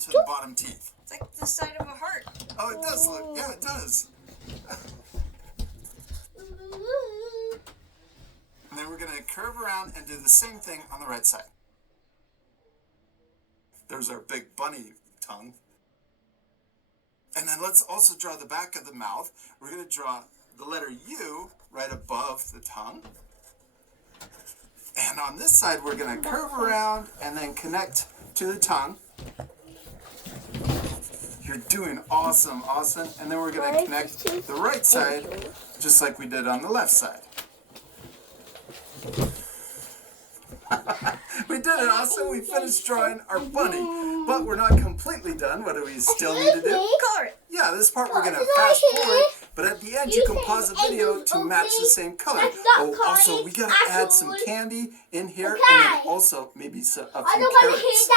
to the bottom teeth. It's like the side of a heart. Oh, it does look. Yeah, it does. And then we're going to curve around and do the same thing on the right side. There's our big bunny tongue. And then let's also draw the back of the mouth. We're going to draw the letter U right above the tongue. And on this side, we're going to curve around and then connect to the tongue. You're doing awesome, awesome. And then we're going to connect the right side just like we did on the left side. We did it, awesome. We finished drawing our bunny, but we're not completely done. What do we still need to do? Color it. Yeah, this part we're going to fast forward, but at the end you can pause the video to match the same color. Oh, also, we got to add some candy in here, and then also maybe a few carrots.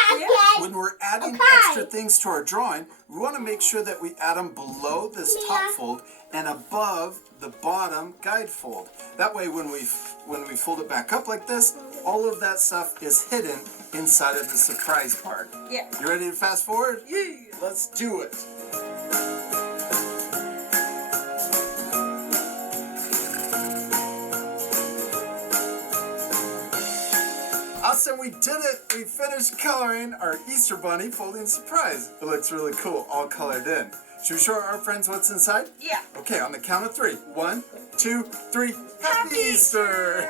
When we're adding extra things to our drawing, we want to make sure that we add them below this top fold and above the bottom guide fold. That way when we fold it back up like this, all of that stuff is hidden inside of the surprise part. Yeah. You ready to fast forward? Yeah. Let's do it. Awesome, we did it. We finished coloring our Easter Bunny folding surprise. It looks really cool, all colored in. Should we show our friends what's inside? Yeah. Okay, on the count of 3. 1, 2, 3. Happy Easter!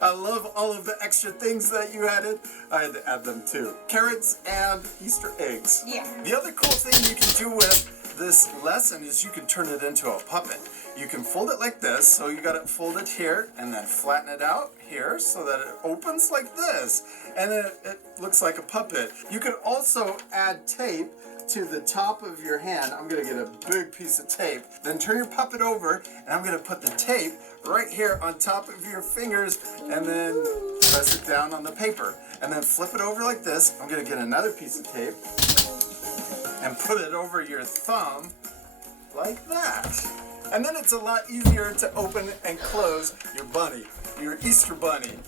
I love all of the extra things that you added. I had to add them too. Carrots and Easter eggs. Yeah. The other cool thing you can do with this lesson is you can turn it into a puppet. You can fold it like this, so you got it folded here, and then flatten it out here so that it opens like this, and then it looks like a puppet. You could also add tape to the top of your hand. I'm gonna get a big piece of tape, then turn your puppet over, and I'm gonna put the tape right here on top of your fingers, and then press it down on the paper, and then flip it over like this. I'm gonna get another piece of tape and put it over your thumb like that. And then it's a lot easier to open and close your bunny, your Easter bunny.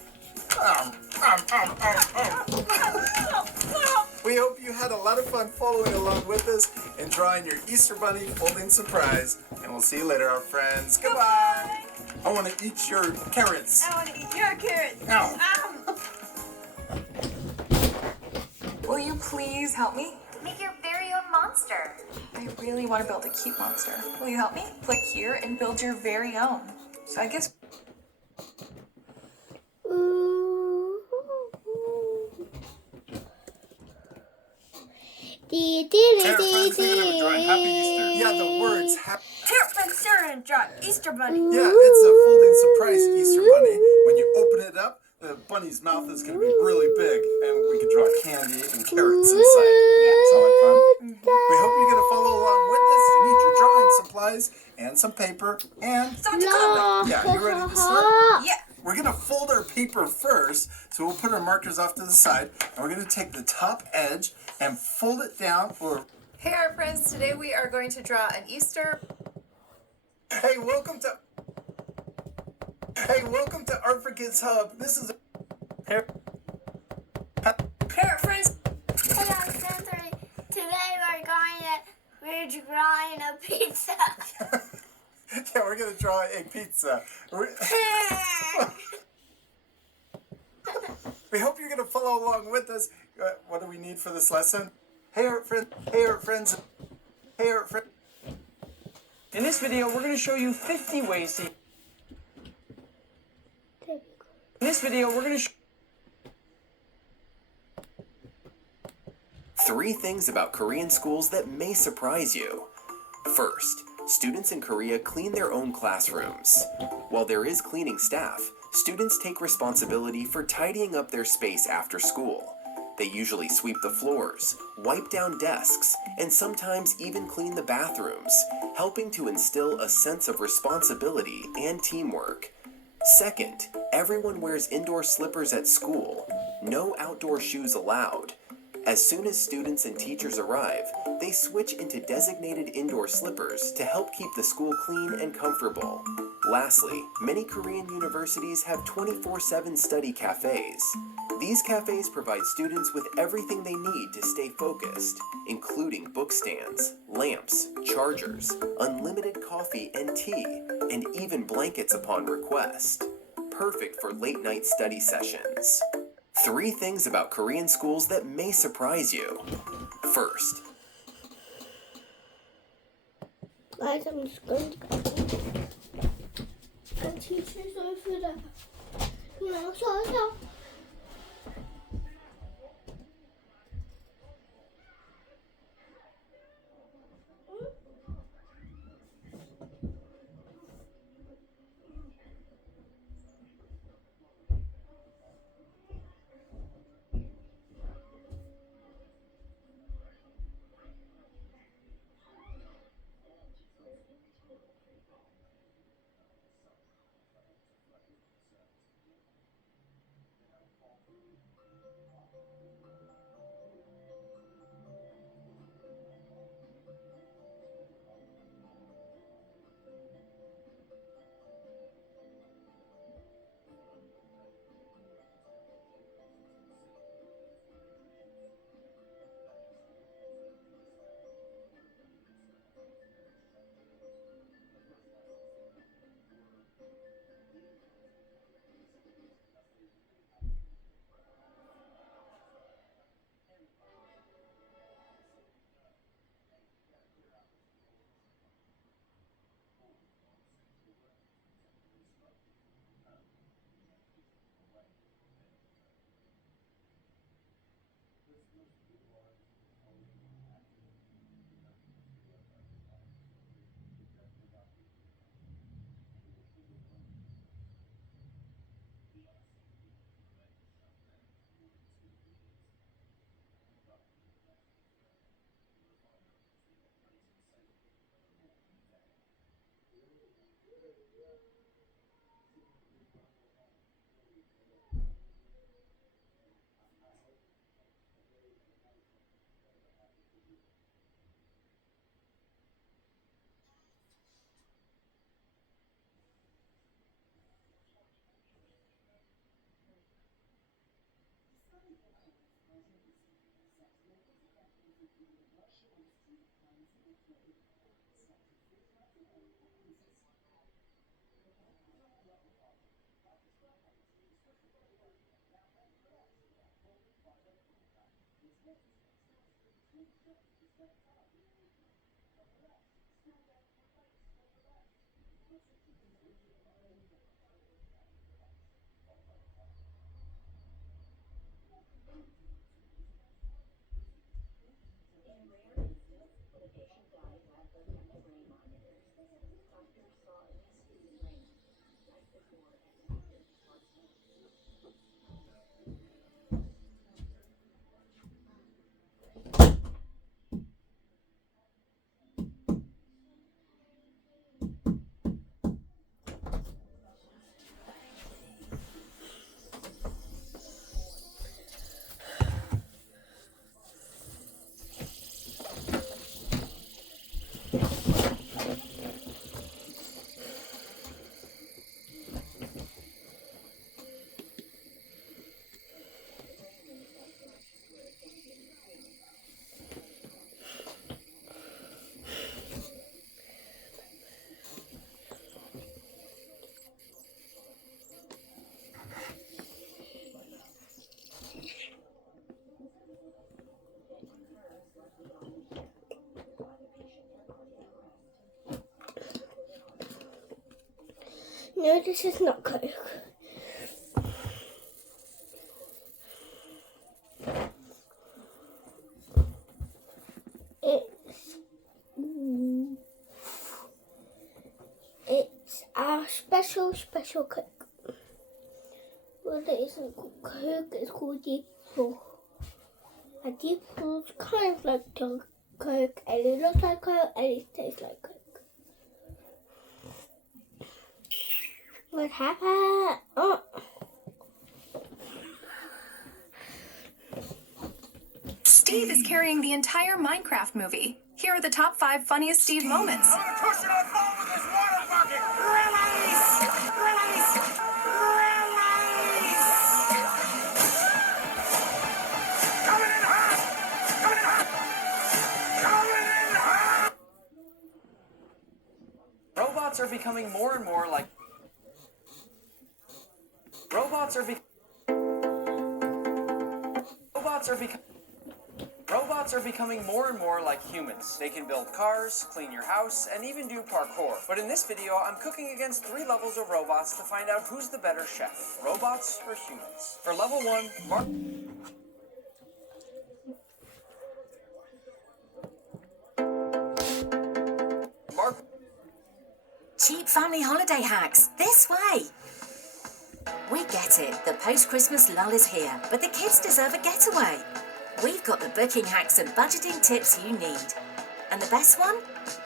We hope you had a lot of fun following along with us and drawing your Easter bunny folding surprise. And we'll see you later, our friends. Goodbye. I want to eat your carrots. I want to eat your carrots. Ow. Will you please help me? Make your very own monster. I really want to build a cute monster. Will you help me? Click here and build your very own. So I guess... Carrot friends, thinking of drawing Happy Easter. Yeah, the words happy. Carrot friends, Sarah and draw Easter bunny. Yeah, it's a folding surprise Easter bunny. When you open it up, the bunny's mouth is going to be really big, and we could draw candy and carrots inside. Sound like fun? We hope you're going to follow along with us. You need your drawing supplies and some paper and... Something to color. Yeah, you ready to start? Yeah. We're going to fold our paper first, so we'll put our markers off to the side, and we're going to take the top edge and fold it down. Hey, our friends, today we are going to draw an Easter. Hey, welcome to Art for Kids Hub. This is Carrot friends. Hello, Sensory. Today we're drawing a pizza. Yeah, we're going to draw a pizza. We hope you're going to follow along with us. What do we need for this lesson? Hey, art friends. Hey, art friends. Hey, art friends. In this video, we're going to show you 50 ways to... In this video, we're going to 3 things about Korean schools that may surprise you. First, students in Korea clean their own classrooms. While there is cleaning staff, students take responsibility for tidying up their space after school. They usually sweep the floors, wipe down desks, and sometimes even clean the bathrooms, helping to instill a sense of responsibility and teamwork. Second, everyone wears indoor slippers at school. No outdoor shoes allowed. As soon as students and teachers arrive, they switch into designated indoor slippers to help keep the school clean and comfortable. Lastly, many Korean universities have 24/7 study cafes. These cafes provide students with everything they need to stay focused, including book stands, lamps, chargers, unlimited coffee and tea, and even blankets upon request. Perfect for late-night study sessions. 3 things about Korean schools that may surprise you. First, Guys, I'm just going to go. And teachers over there. So. No, this is not Coke. It's our special Coke. Well, it isn't called Coke, it's called Deep Pull. A Deep Pull's kind of like Coke, and it looks like Coke, and it tastes like Coke. What happened? Oh. Steve is carrying the entire Minecraft movie. Here are the top 5 funniest Steve moments. I'm gonna push it on home with this water bucket! Release! Release! Release! Robots are becoming more and more like Robots are becoming more and more like humans. They can build cars, clean your house, and even do parkour. But in this video, I'm cooking against 3 levels of robots to find out who's the better chef, robots or humans. For level 1, Mark. Cheap family holiday hacks, this way! We get it, the post-Christmas lull is here, but the kids deserve a getaway. We've got the booking hacks and budgeting tips you need. And the best one?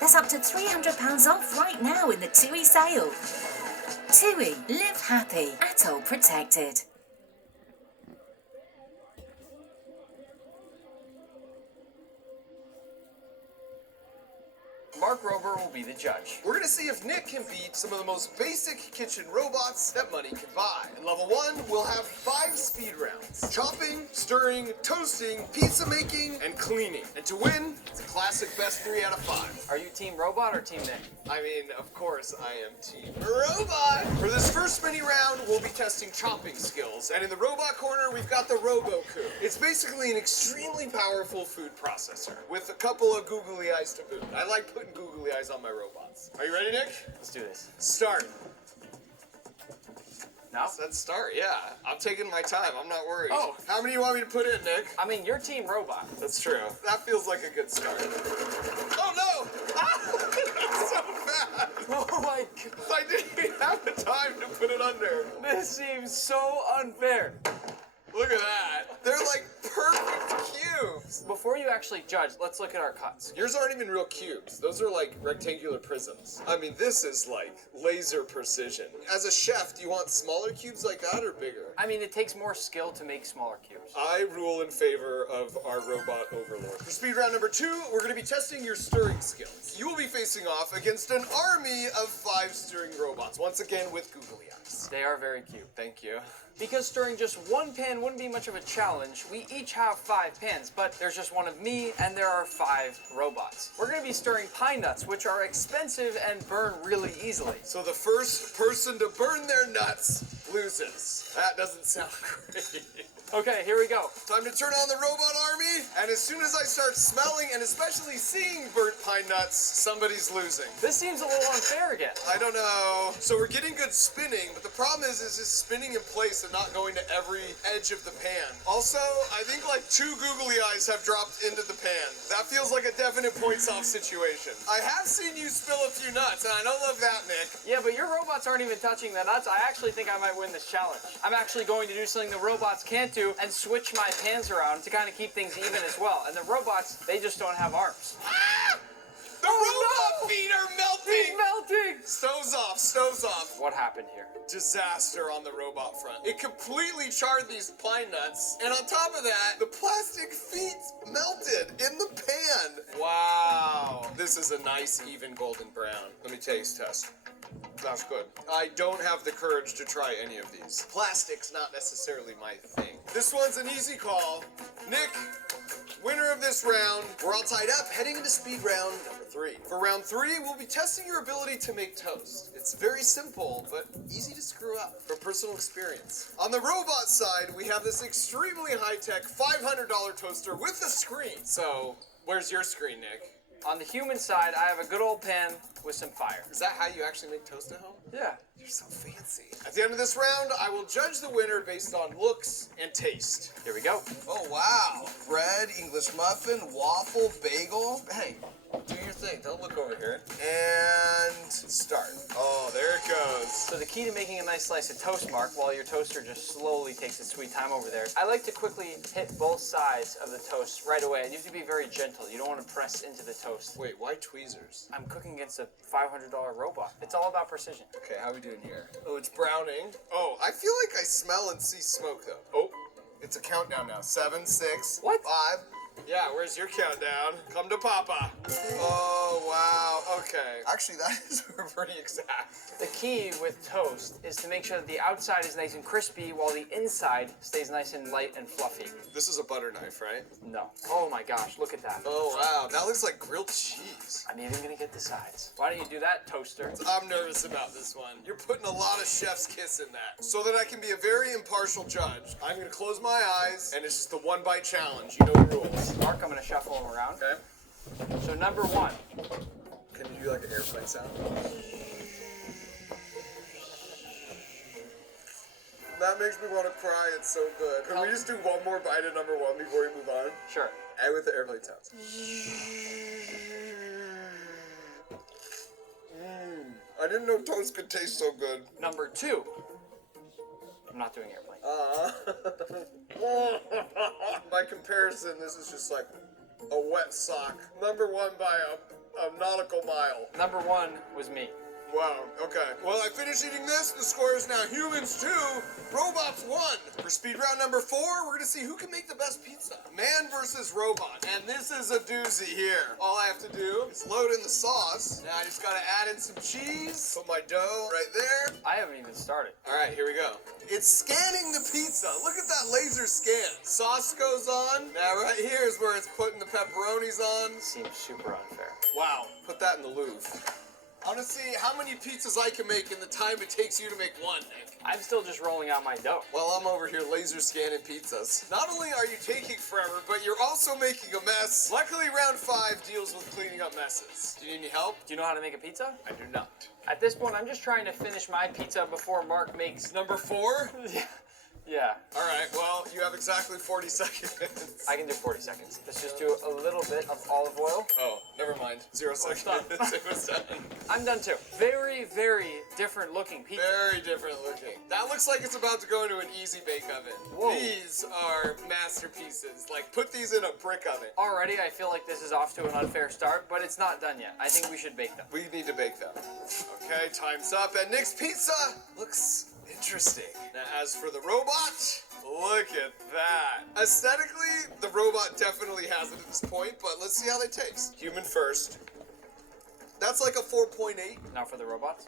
There's up to £300 off right now in the TUI sale. TUI, live happy, atoll protected. Mark Rober will be the judge. We're gonna see if Nick can beat some of the most basic kitchen robots that money can buy. In level 1, we'll have 5 speed rounds. Chopping, stirring, toasting, pizza making, and cleaning. And to win, it's a classic best 3 out of 5. Are you team robot or team Nick? I mean, of course I am team robot. For this first mini round, we'll be testing chopping skills. And in the robot corner, we've got the RoboCoo. It's basically an extremely powerful food processor with a couple of googly eyes to boot. I like putting googly eyes on my robots. Are you ready, Nick? Let's do this. Start. Now? Let's start, yeah. I'm taking my time. I'm not worried. Oh. How many do you want me to put in, Nick? I mean, you're team robot. That's true. That feels like a good start. Oh, no! That's so fast! Oh my god. I didn't even have the time to put it under. This seems so unfair. Look at that. They're like perfect cubes. Before you actually judge, let's look at our cuts. Yours aren't even real cubes. Those are like rectangular prisms. I mean, this is like laser precision. As a chef, do you want smaller cubes like that or bigger? I mean, it takes more skill to make smaller cubes. I rule in favor of our robot overlord. For speed round number 2, we're going to be testing your stirring skills. You will be facing off against an army of 5 stirring robots, once again with googly eyes. They are very cute. Thank you. Because stirring just one pan wouldn't be much of a challenge, we each have 5 pans, but there's just one of me, and there are 5 robots. We're going to be stirring pine nuts, which are expensive and burn really easily. So the first person to burn their nuts loses. That doesn't sound great. Okay, here we go. Time to turn on the robot army, and as soon as I start smelling and especially seeing burnt pine nuts, somebody's losing. This seems a little unfair again. I don't know. So we're getting good spinning, but the problem is just spinning in place and not going to every edge of the pan. Also, I think like 2 googly eyes have dropped into the pan. That feels like a definite points off situation. I have seen you spill a few nuts, and I don't love that, Nick. Yeah, but your robots aren't even touching the nuts. I actually think I might win this challenge. I'm actually going to do something the robots can't do and switch my pans around to kind of keep things even as well. And the robots, they just don't have arms. Ah! The robot feet are melting! He's melting! Stoves off, stoves off. What happened here? Disaster on the robot front. It completely charred these pine nuts, and on top of that, the plastic feet melted in the pan. Wow. This is a nice, even golden brown. Let me taste test. That's good. I don't have the courage to try any of these. Plastic's not necessarily my thing. This one's an easy call. Nick, winner of this round. We're all tied up, heading into speed round number 3. For round 3, we'll be testing your ability to make toast. It's very simple, but easy to screw up from personal experience. On the robot side, we have this extremely high-tech $500 toaster with a screen. So, where's your screen, Nick? On the human side, I have a good old pan with some fire. Is that how you actually make toast at home? Yeah. You're so fancy. At the end of this round, I will judge the winner based on looks and taste. Here we go. Oh, wow. Bread, English muffin, waffle, bagel. Hey, do your thing. Don't look over here. And start. Oh, there it goes. So the key to making a nice slice of toast, Mark, while your toaster just slowly takes its sweet time over there, I like to quickly hit both sides of the toast right away. And you have to be very gentle. You don't want to press into the toast. Wait, why tweezers? I'm cooking against a $500 robot. It's all about precision. Okay, how are we doing here? Oh, it's browning. Oh, I feel like I smell and see smoke, though. Oh, it's a countdown now. 7, 6, What? 5, Yeah, where's your countdown? Come to Papa. Oh, wow. Okay. Actually, that is pretty exact. The key with toast is to make sure that the outside is nice and crispy while the inside stays nice and light and fluffy. This is a butter knife, right? No. Oh my gosh, look at that. Oh, wow. That looks like grilled cheese. I'm even gonna get the sides. Why don't you do that, toaster? I'm nervous about this one. You're putting a lot of chef's kiss in that. So that I can be a very impartial judge, I'm gonna close my eyes, and it's just the one bite challenge. You know the rules. Mark, I'm gonna shuffle them around. Okay. So number 1. Can you do like an airplane sound? That makes me want to cry. It's so good. Can we just do one more bite of number 1 before we move on? Sure. And with the airplane sounds. I didn't know toast could taste so good. Number 2. I'm not doing airplane. By comparison, this is just like a wet sock. Number 1 by a nautical mile. Number 1 was me. Wow, okay. Well, I finished eating this. The score is now humans 2, robots 1. For speed round number 4, we're gonna see who can make the best pizza. Man versus robot. And this is a doozy here. All I have to do is load in the sauce. Now I just gotta add in some cheese. Put my dough right there. I haven't even started. All right, here we go. It's scanning the pizza. Look at that laser scan. Sauce goes on. Now right here is where it's putting the pepperonis on. Seems super unfair. Wow, put that in the Louvre. I want to see how many pizzas I can make in the time it takes you to make one, Nick. I'm still just rolling out my dough. While I'm over here laser scanning pizzas. Not only are you taking forever, but you're also making a mess. Luckily, round 5 deals with cleaning up messes. Do you need any help? Do you know how to make a pizza? I do not. At this point, I'm just trying to finish my pizza before Mark makes... Number 4? Yeah. All right, well, you have exactly 40 seconds. I can do 40 seconds. Let's just do a little bit of olive oil. Oh, never mind. 0 seconds. done. It was done. I'm done too. Very, very different looking pizza. Very different looking. That looks like it's about to go into an easy bake oven. Whoa. These are masterpieces. Like, put these in a brick oven. Already, I feel like this is off to an unfair start, but it's not done yet. I think we should bake them. We need to bake them. Okay, time's up. And Nick's pizza looks interesting. Now, as for the robot, look at that. Aesthetically, the robot definitely has it at this point, but let's see how they taste. Human first. That's like a 4.8. Now for the robots.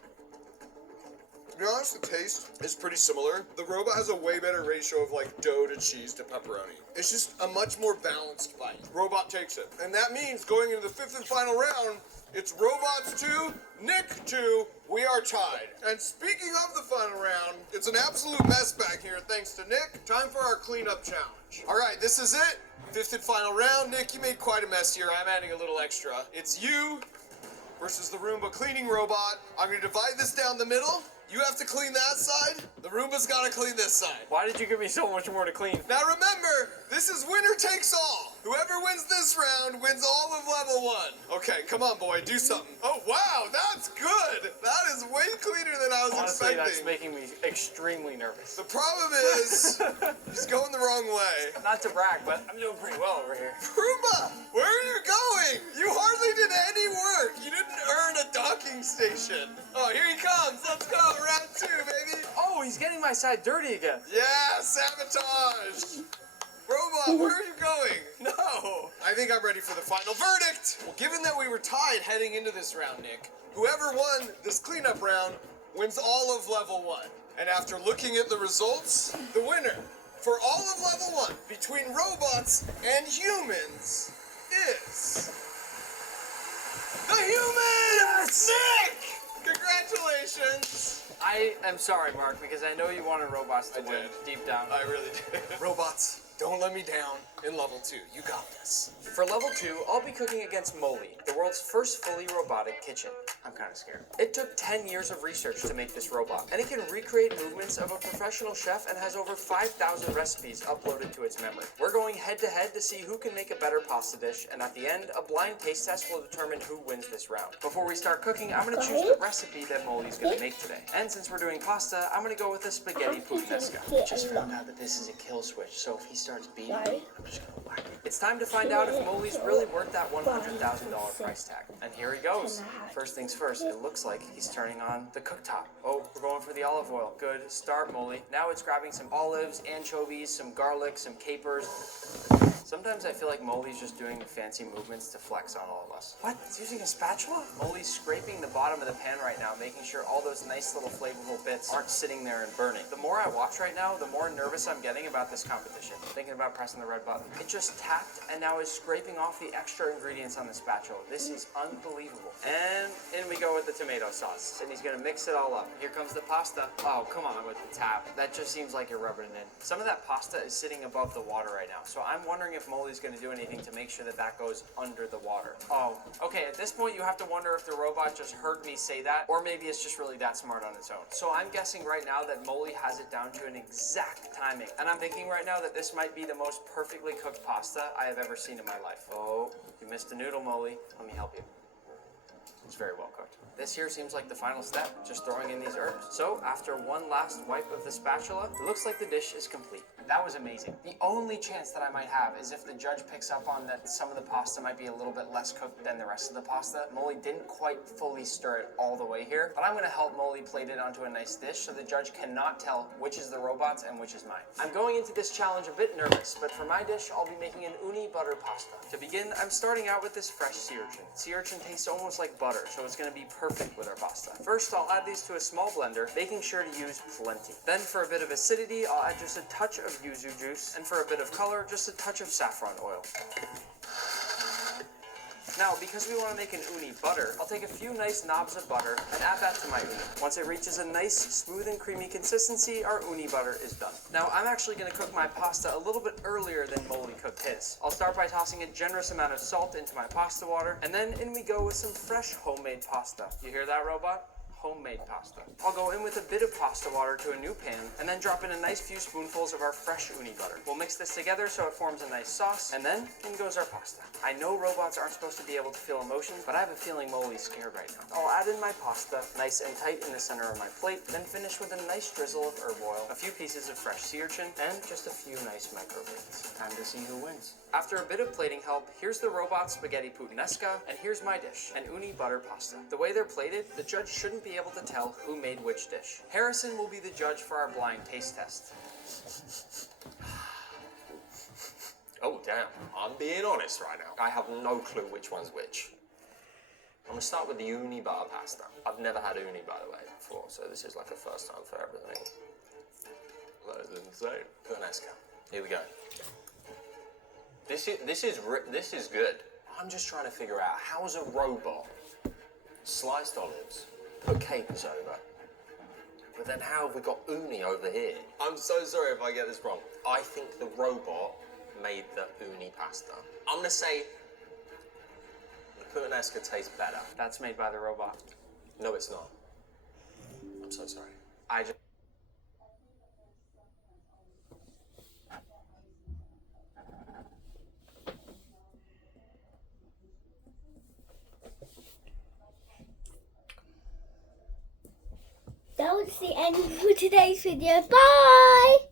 To be honest, the taste is pretty similar. The robot has a way better ratio of like dough to cheese to pepperoni. It's just a much more balanced bite. Robot takes it. And that means going into the 5th and final round, it's robots 2, Nick 2, we are tied. And speaking of the final round, it's an absolute mess back here thanks to Nick. Time for our cleanup challenge. All right, this is it. 5th and final round. Nick, you made quite a mess here. I'm adding a little extra. It's you versus the Roomba cleaning robot. I'm gonna divide this down the middle. You have to clean that side. The Roomba's gotta clean this side. Why did you give me so much more to clean? Now remember, this is winner takes all. Whoever wins this round wins all of level 1. Okay, come on, boy, do something. Oh, wow, that's good. That is way cleaner than I was Honestly, expecting. that's making me extremely nervous. The problem is, he's going the wrong way. Not to brag, but I'm doing pretty well over here. Roomba, where are you going? You hardly did any work. You didn't earn a docking station. Oh, here he comes. Let's go, round 2, baby. Oh, he's getting my side dirty again. Yeah, sabotage. Robot, where are you going? No. I think I'm ready for the final verdict. Well, given that we were tied heading into this round, Nick, whoever won this cleanup round wins all of level 1. And after looking at the results, the winner for all of level 1 between robots and humans is the humans! Yes! Nick! Congratulations! I am sorry, Mark, because I know you wanted robots to win deep down. I really did. Robots, don't let me down in level 2. You got this. For level 2, I'll be cooking against Molly, the world's first fully robotic kitchen. I'm kind of scared. It took 10 years of research to make this robot, and it can recreate movements of a professional chef and has over 5,000 recipes uploaded to its memory. We're going head to head to see who can make a better pasta dish, and at the end, a blind taste test will determine who wins this round. Before we start cooking, I'm going to choose the recipe that Molly's going to make today. And since we're doing pasta, I'm going to go with the spaghetti puttanesca. Just found out that this is a kill switch, so if he starts beating me, I'm just going to whack it. It's time to find out if Molly's really worth that $100,000 price tag. And here he goes. First things first, it looks like he's turning on the cooktop. Oh, we're going for the olive oil. Good start, Molly. Now it's grabbing some olives, anchovies, some garlic, some capers. Sometimes I feel like Molly's just doing fancy movements to flex on all of us. What? It's using a spatula? Molly's scraping the bottom of the pan right now, making sure all those nice little flavorful bits aren't sitting there and burning. The more I watch right now, the more nervous I'm getting about this competition. Thinking about pressing the red button. It just tapped and now is scraping off the extra ingredients on the spatula. This is unbelievable. And in we go with the tomato sauce. And he's gonna mix it all up. Here comes the pasta. Oh, come on with the tap. That just seems like you're rubbing it in. Some of that pasta is sitting above the water right now. So I'm wondering if Molly's gonna do anything to make sure that that goes under the water. Oh, okay, at this point you have to wonder if the robot just heard me say that, or maybe it's just really that smart on its own. So I'm guessing right now that Molly has it down to an exact timing. And I'm thinking right now that this might be the most perfectly cooked pasta I have ever seen in my life. Oh, you missed a noodle, Molly. Let me help you. It's very well cooked. This here seems like the final step, just throwing in these herbs. So, after one last wipe of the spatula, it looks like the dish is complete. That was amazing. The only chance that I might have is if the judge picks up on that some of the pasta might be a little bit less cooked than the rest of the pasta. Molly didn't quite fully stir it all the way here, but I'm gonna help Molly plate it onto a nice dish so the judge cannot tell which is the robot's and which is mine. I'm going into this challenge a bit nervous, but for my dish, I'll be making an uni butter pasta. To begin, I'm starting out with this fresh sea urchin. Sea urchin tastes almost like butter, so it's gonna be perfect with our pasta. First, I'll add these to a small blender, making sure to use plenty. Then for a bit of acidity, I'll add just a touch of yuzu juice, and for a bit of color, just a touch of saffron oil. Now, because we want to make an uni butter, I'll take a few nice knobs of butter and add that to my uni. Once it reaches a nice, smooth and creamy consistency, our uni butter is done. Now, I'm actually going to cook my pasta a little bit earlier than Molly cooked his. I'll start by tossing a generous amount of salt into my pasta water, and then in we go with some fresh homemade pasta. You hear that, robot? Homemade pasta. I'll go in with a bit of pasta water to a new pan and then drop in a nice few spoonfuls of our fresh uni butter. We'll mix this together so it forms a nice sauce, and then in goes our pasta. I know robots aren't supposed to be able to feel emotion, but I have a feeling Molly's scared right now. I'll add in my pasta, nice and tight in the center of my plate, then finish with a nice drizzle of herb oil, a few pieces of fresh sea urchin, and just a few nice microgreens. Time to see who wins. After a bit of plating help, here's the robot spaghetti puttanesca, and here's my dish, an uni butter pasta. The way they're plated, the judge shouldn't be able to tell who made which dish. Harrison will be the judge for our blind taste test. Oh, damn. I'm being honest right now. I have no clue which one's which. I'm gonna start with the uni butter pasta. I've never had uni, by the way, before, so this is like a first time for everything. That is insane. Puttanesca. Here we go. This is good. I'm just trying to figure out how's a robot sliced olives, put capers over, but then how have we got uni over here? I'm so sorry if I get this wrong. I think the robot made the uni pasta. I'm gonna say the puttanesca tastes better. That's made by the robot. No, it's not. I'm so sorry. That was the end for today's video. Bye!